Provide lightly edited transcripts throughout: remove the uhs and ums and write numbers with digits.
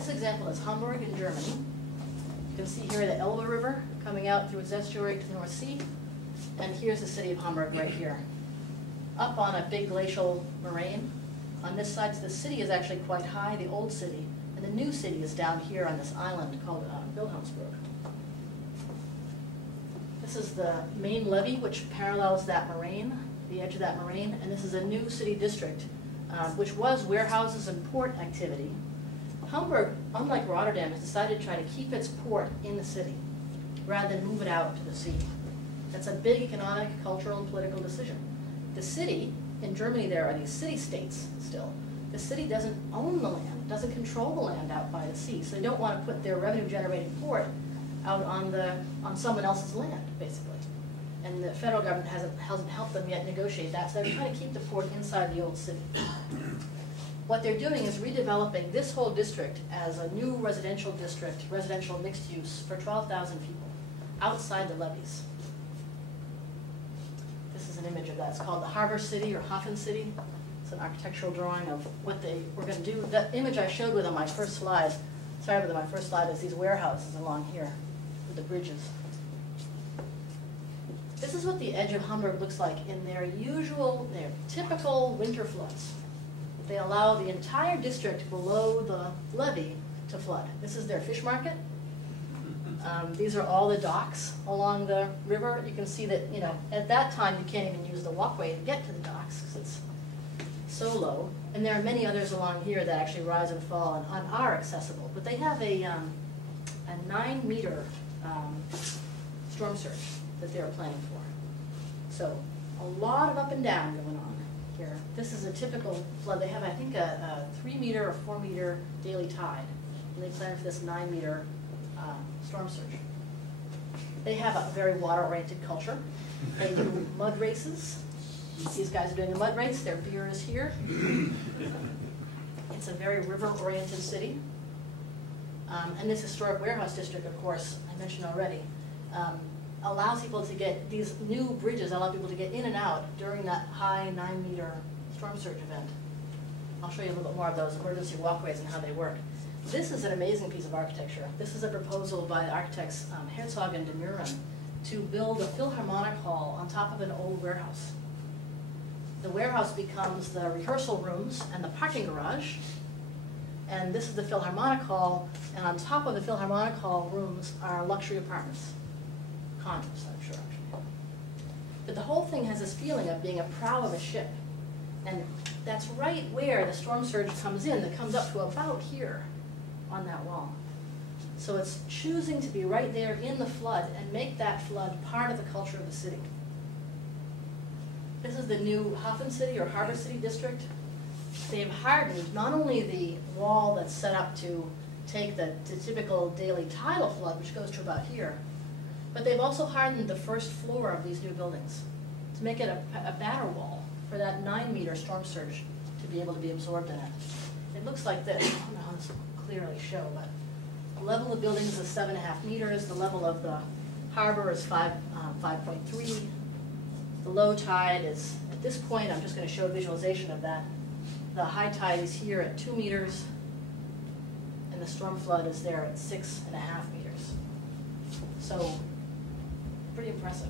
This example is Hamburg in Germany. You can see here the Elbe River coming out through its estuary to the North Sea. And here's the city of Hamburg right here. Up on a big glacial moraine. On this side, so the city is actually quite high, the old city. And the new city is down here on this island called Wilhelmsburg. This is the main levee, which parallels that moraine, the edge of that moraine. And this is a new city district, which was warehouses and port activity. Hamburg, unlike Rotterdam, has decided to try to keep its port in the city rather than move it out to the sea. That's a big economic, cultural, and political decision. The city, in Germany there are these city-states still. The city doesn't own the land, doesn't control the land out by the sea, so they don't want to put their revenue-generating port out on someone else's land, basically. And the federal government hasn't helped them yet negotiate that, so they're trying to keep the port inside the old city. What they're doing is redeveloping this whole district as a new residential district, residential mixed use for 12,000 people outside the levees. This is an image of that. It's called the Harbor City or Puffin City. It's an architectural drawing of what they were going to do. That image I showed with on my first slide, is these warehouses along here with the bridges. This is what the edge of Hamburg looks like in their typical winter floods. They allow the entire district below the levee to flood. This is their fish market. These are all the docks along the river. You can see that, at that time you can't even use the walkway to get to the docks because it's so low. And there are many others along here that actually rise and fall and are accessible. But they have a 9-meter storm surge that they're planning for. So a lot of up and down going on here. This is a typical flood. They have, I think, a 3-meter or 4-meter daily tide. And they plan for this 9-meter storm surge. They have a very water-oriented culture. They do mud races. These guys are doing a mud race. Their beer is here. It's a very river-oriented city. And this historic warehouse district, of course, I mentioned already, allows people to get, these new bridges allow people to get in and out during that high 9-meter storm surge event. I'll show you a little bit more of those emergency walkways and how they work. This is an amazing piece of architecture. This is a proposal by the architects Herzog and de Muren to build a Philharmonic Hall on top of an old warehouse. The warehouse becomes the rehearsal rooms and the parking garage. And this is the Philharmonic Hall, and on top of the Philharmonic Hall rooms are luxury apartments. Condos, I'm sure, actually. But the whole thing has this feeling of being a prow of a ship. And that's right where the storm surge comes in, that comes up to about here on that wall. So it's choosing to be right there in the flood and make that flood part of the culture of the city. This is the new Puffin City or Harbor City district. They've hardened not only the wall that's set up to take the typical daily tidal flood, which goes to about here, but they've also hardened the first floor of these new buildings to make it a batter wall for that 9-meter storm surge to be able to be absorbed in it. It looks like this. I don't know how this will clearly show, but the level of buildings is 7.5 meters. The level of the harbor is 5.3. The low tide is, at this point, I'm just going to show a visualization of that. The high tide is here at 2 meters, and the storm flood is there at 6.5 meters. So, pretty impressive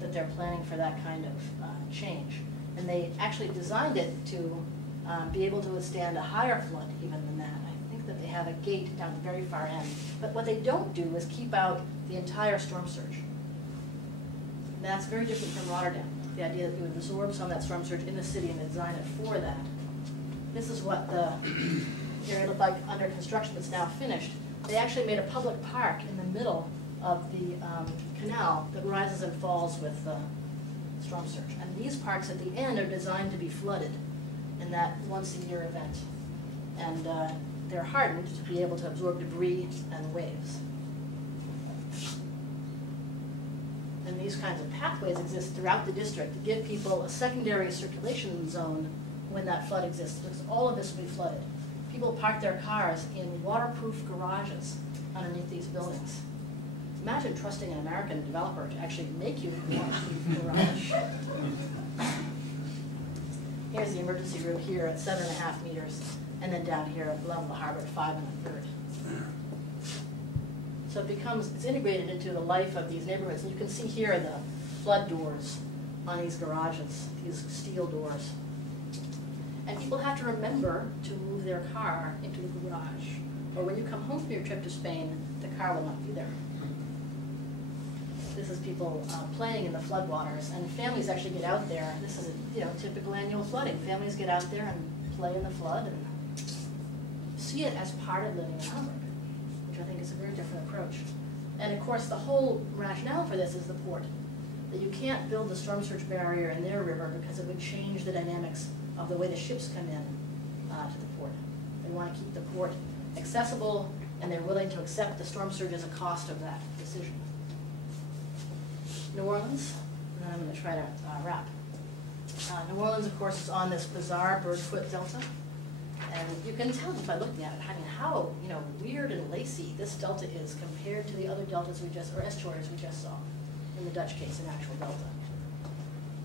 that they're planning for that kind of change. And they actually designed it to be able to withstand a higher flood even than that. I think that they have a gate down the very far end. But what they don't do is keep out the entire storm surge. And that's very different from Rotterdam, the idea that you would absorb some of that storm surge in the city and design it for that. This is what the area looked like under construction that's now finished. They actually made a public park in the middle of the canal that rises and falls with the storm surge. And these parks at the end are designed to be flooded in that once-a-year event. And they're hardened to be able to absorb debris and waves. And these kinds of pathways exist throughout the district to give people a secondary circulation zone when that flood exists, because all of this will be flooded. People park their cars in waterproof garages underneath these buildings. Imagine trusting an American developer to actually make you a waterproof garage. Here's the emergency room here at 7.5 meters. and then down here at the level of the harbor at 5 1/3. So it's integrated into the life of these neighborhoods. And you can see here the flood doors on these garages, these steel doors. And people have to remember to move their car into the garage. Or when you come home from your trip to Spain, the car will not be there. This is people playing in the floodwaters, and families actually get out there. This is typical annual flooding. Families get out there and play in the flood and see it as part of living in Hamburg, which I think is a very different approach. And of course, the whole rationale for this is the port. That you can't build the storm surge barrier in their river because it would change the dynamics of the way the ships come in to the port. They want to keep the port accessible, and they're willing to accept the storm surge as a cost of that decision. New Orleans, and then I'm going to try to wrap. New Orleans, of course, is on this bizarre bird-foot delta. And you can tell just by looking at it, I mean, how weird and lacy this delta is compared to the other deltas or estuaries we just saw in the Dutch case, an actual delta.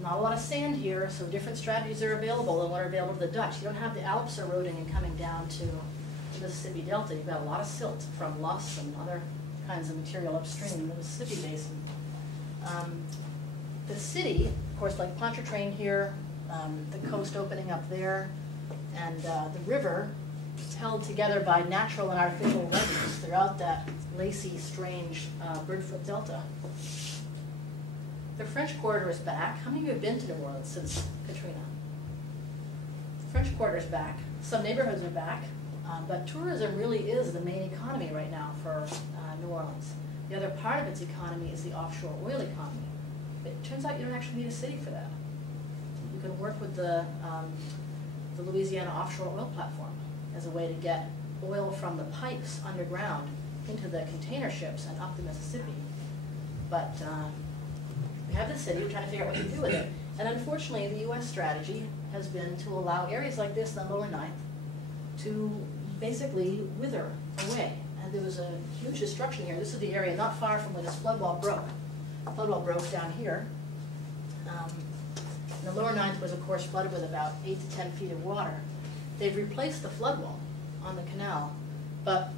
Not a lot of sand here, so different strategies are available than what are available to the Dutch. You don't have the Alps eroding and coming down to the Mississippi Delta. You've got a lot of silt from loess and other kinds of material upstream in the Mississippi Basin. The city, of course, like Pontchartrain here, the coast opening up there, and the river held together by natural and artificial ledges throughout that lacy, strange birdfoot delta. The French Quarter is back. How many of you have been to New Orleans since Katrina? The French Quarter is back. Some neighborhoods are back, but tourism really is the main economy right now for New Orleans. The other part of its economy is the offshore oil economy. It turns out you don't actually need a city for that. You can work with the Louisiana offshore oil platform as a way to get oil from the pipes underground into the container ships and up the Mississippi. But we have the city, we're trying to figure out what to do with it. And unfortunately, the US strategy has been to allow areas like this on Lower Ninth to basically wither away. And there was a huge destruction here. This is the area not far from where this flood wall broke. The flood wall broke down here. And the Lower Ninth was, of course, flooded with about 8 to 10 feet of water. They've replaced the flood wall on the canal, but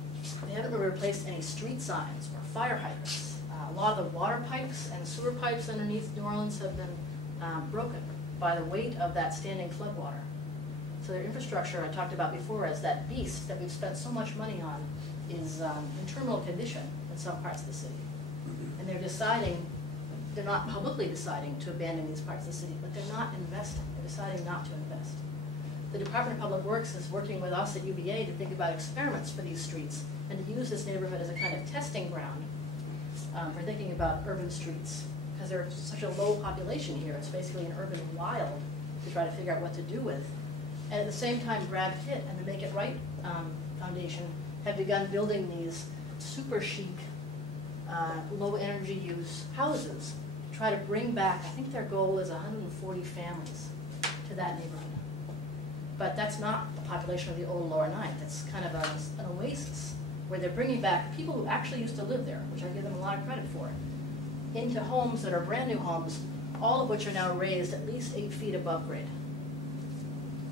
they haven't really replaced any street signs or fire hydrants. A lot of the water pipes and sewer pipes underneath New Orleans have been broken by the weight of that standing floodwater. So their infrastructure, I talked about before, as that beast that we've spent so much money on, is in terminal condition in some parts of the city. And they're deciding, they're not publicly deciding to abandon these parts of the city, but they're not investing. They're deciding not to invest. The Department of Public Works is working with us at UVA to think about experiments for these streets and to use this neighborhood as a kind of testing ground for thinking about urban streets. Because there's such a low population here, it's basically an urban wild to try to figure out what to do with. And at the same time, Brad Pitt and the Make It Right Foundation have begun building these super chic, low energy use houses to try to bring back, I think their goal is 140 families to that neighborhood. But that's not the population of the old Lower Ninth. It's kind of an oasis where they're bringing back people who actually used to live there, which I give them a lot of credit for, into homes that are brand new homes, all of which are now raised at least 8 feet above grade.